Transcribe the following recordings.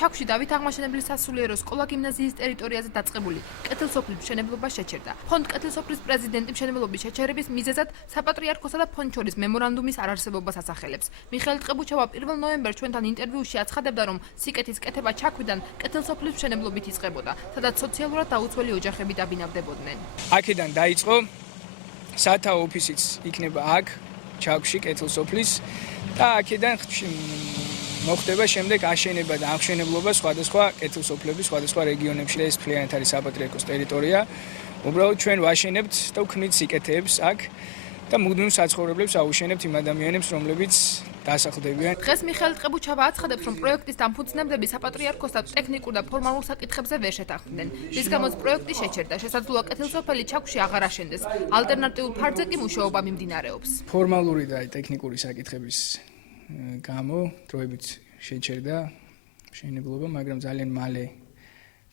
ჩაქვში დავით აღმაშენებლის სასულიერო სკოლა გიმნაზიის ტერიტორიაზე დაწყებული კეთილსოფლის მშენებლობა შეჩერდა. ფონდ კეთილსოფლის პრეზიდენტი მშენებლობის შეჩერების მიზეზად საპატრიარქოსა და ფონდ შორის მემორანდუმის არარსებობას ასახელებს. მიხეილ ტყებუჩავა 1 ნოემბერს ჩვენთან ინტერვიუში აცხადებდა, რომ სიკეთის კეთება ჩაქვიდან კეთილსოფლის მშენებლობით იწყებოდა, სადაც სოციალურად დაუცველი ოჯახები დაბინავდებოდნენ. აქედან დაიწყო სათაო ოფისიც იქნება აქ ჩაქვში კეთილსოფლის და აქედან მოხდება შემდეგ აშენება და ამშენებლობა სხვადასხვა კეთილსოფლების სხვადასხვა რეგიონებში. ეს მთლიანად არის საპატრიარქოს ტერიტორია. უბრალოდ ჩვენ ვაშენებთ და ვქმნით სიკეთეებს აქ და მუდმივ საცხოვრებლებს აუშენებთ იმ ადამიანებს, რომლებიც დასახლდებიან. დღეს მიხეილ ტყებუჩავა აცხადებს, რომ პროექტის დამფუძნებლები საპატრიარქოსთან ტექნიკურ და ფორმალურ საკითხებზე ვერ შეთანხმდნენ. რის გამოც პროექტი შეჩერდა. შესაძლოა კეთილსოფელი ჩაქვში აღარ აშენდეს. ალტერნატიულ ფარგლზე კი მუშაობა მიმდინარეობს. ფორმალური და ტექნიკური საკითხების გამო დროებით შეჩერდა მშენებლობა, მაგრამ ძალიან მალე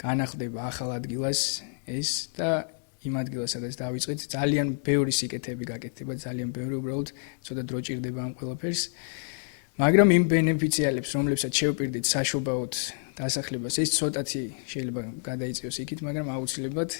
განახლდება ახალ ადგილას ეს და იმ ადგილას, სადაც დავიწყეთ, ძალიან ბევრი სიკეთეები გაკეთდება, ძალიან ბევრი, უბრალოდ ცოტა დრო ჭირდება ამ ყველაფერს. მაგრამ იმ ბენეფიციარებს, რომლებსაც შევპირდით საშობაოდ დასახლებას, ეს ცოტათი შეიძლება გადაიწიოს იქით, მაგრამ აუცილებლად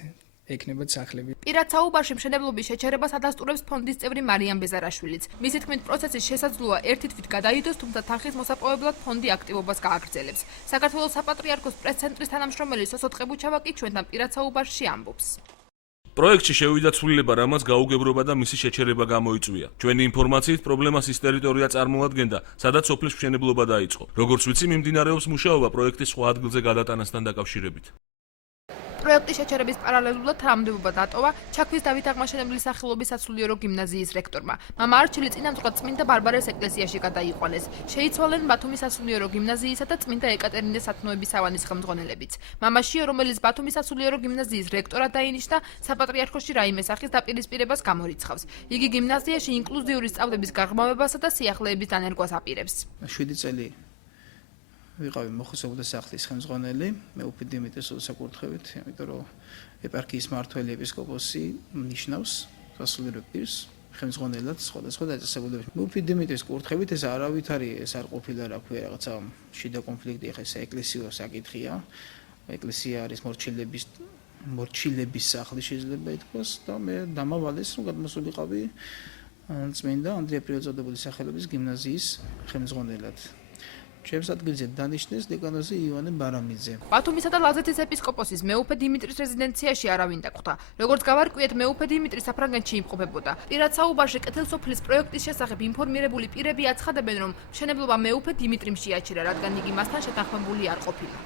ეკნებათ სახლები. პირად საუბარში მშენებლობის შეჩერებას ადასტურებს ფონდის წევრი მარიამ ბეზარაშვილიც. მისი თქმით, პროცესის შესაძლოა ერთი თვით გადაიდოს, თუმცა თანხის მოსაპოვებლად ფონდი აქტივობას გააგრძელებს. საქართველოს საპატრიარქოს პრეს-ცენტრის თანამშრომელი სოსო ტყებუჩავა კი ჩვენთან პირად საუბარში ამბობს. პროექტში შევიდა ცვლილება, რამაც გაუგებრობა და მისი შეჩერება გამოიწვია. ჩვენი ინფორმაციით, პრობლემას ის ტერიტორია წარმოადგენდა, სადაც სოფლის მშენებლობა დაიწყო. როგორც ვიცი, მიმდინარეობს მუშაობა პროექტის სხვა ადგილზე გადატანასთან დაკავშირებით. პროექტის შეჩერების პარალელურად თანამდებობა დატოვა ჩაქვის დავით აღმაშენებლის სახელობის სასულიერო გიმნაზიის რექტორმა. მამა არჩილი წინამძღვრად წმინდა ბარბარეს ეკლესიაში გადაიყვანეს. შეიცვალენ ბათუმის სასულიერო გიმნაზიისა და წმინდა ეკატერინეს სათნოების სავანის ხელმძღვანელებიც. მამაშია, რომელიც ბათუმის სასულიერო გიმნაზიის რექტორად დაინიშნა, საპატრიარქოში რაიმე სახის დაპირისპირებას გამორიცხავს. იგი გიმნაზიაში ინკლუზიური სწავლების გაღრმავებასა და სიახლეების დანერგვას აპირებს. 7 წელი ვიყავი მოხუცებულთა სახლის ხელმძღვანელი, მეუფე დიმიტრის უსაკურთხევით, იმიტომ რომ ეპარქიის მმართველი ეპისკოპოსი ნიშნავს სასულიერო პირს ხელმძღვანელად სხვადასხვა დაწესებულებებში. მეუფე დიმიტრის კურთხევით ეს არავითარი ეს არ ყოფილა, რა ქვია, რაღაცა შიდა კონფლიქტი, ახლა ეს ეკლესიო საკითხია. ეკლესია არის მორჩილების სახლი შეიძლება ითქვას და მე დამავალეს, რომ გადმოსულიყავი წმინდა ანდრია პირველწოდებული სახელობის გიმნაზიის ხელმძღვანელად. ჩემს ადგილზე დანიშნეს დეკანოზი ივანე ბარამიძე. ბათუმისა და ლაზეთის ეპისკოპოსის მეუფე დიმიტრის რეზიდენციაში არავინ დაგხვდა. როგორც გავარკვიეთ, მეუფე დიმიტრი საფრანგეთში იმყოფებოდა. პირად საუბარში კეთილსოფლის პროექტის შესახებ ინფორმირებული პირები აცხადებენ, რომ მშენებლობა მეუფე დიმიტრიმ შეაჩერა, რადგან იგი მასთან შეთანხმებული არ ყოფილა.